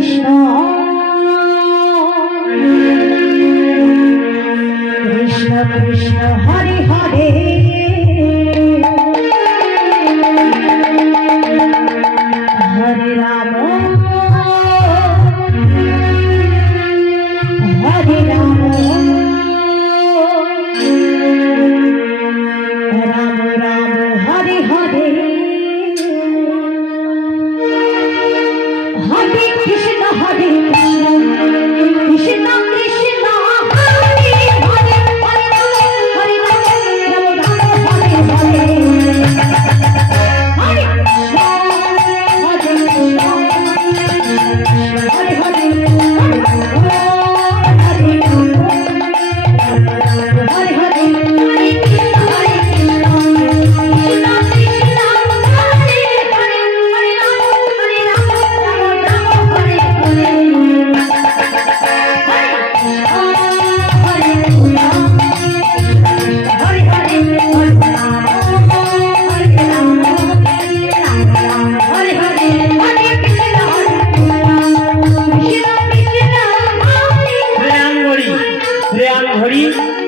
কৃষ্ণ কৃষ্ণ কৃষ্ণ হরে হরে হরে রাম হরে রাম রাম রাম হরে হরে हरे कृष्ण कृष्ण कृष्ण कृष्ण हरे हरे हरे राम हरे राम हरे हरे हरे हरे हरे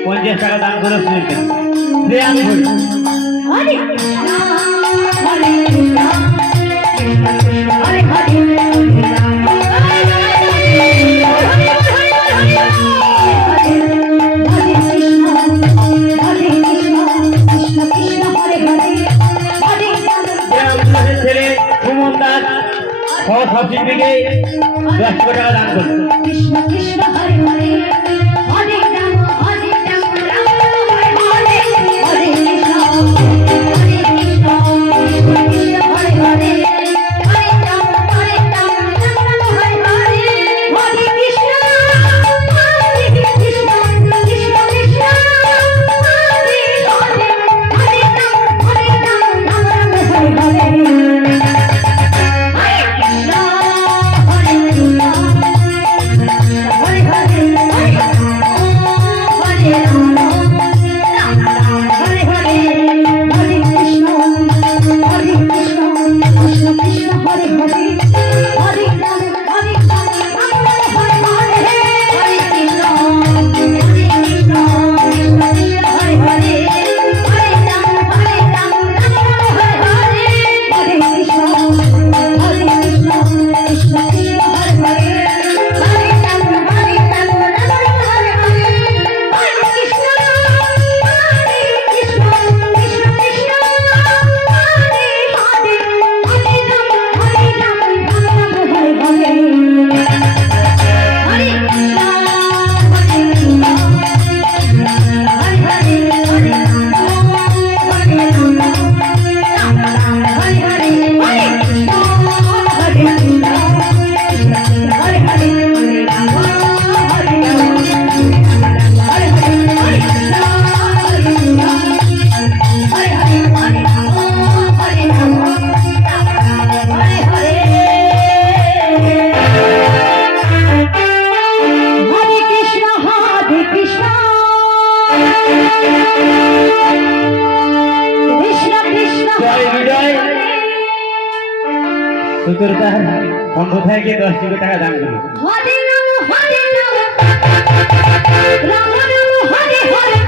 पंचाश टाका दान कर हरे कृष्ण हरे कृष्ण कृष्ण कृष्ण हरे हरे राम हरे कृष्ण कृष्ण कृष्ण हरे हरे ছেলে সুমন দাস সবজিকে 10 টাকা দান করুন। कृष्ण कृष्ण हरे हरे हरे राम राम हरे हरे हरे कृष्ण कृष्ण कृष्ण हरे हरे हरे राम हरे हरे हरे कृष्ण कृष्ण कृष्ण कृष्ण हरे हरे हरे राम हरे हरे কোথায় গিয়ে 10 টাকা দান করুন। হরে রাম রাম রাম হরে হরে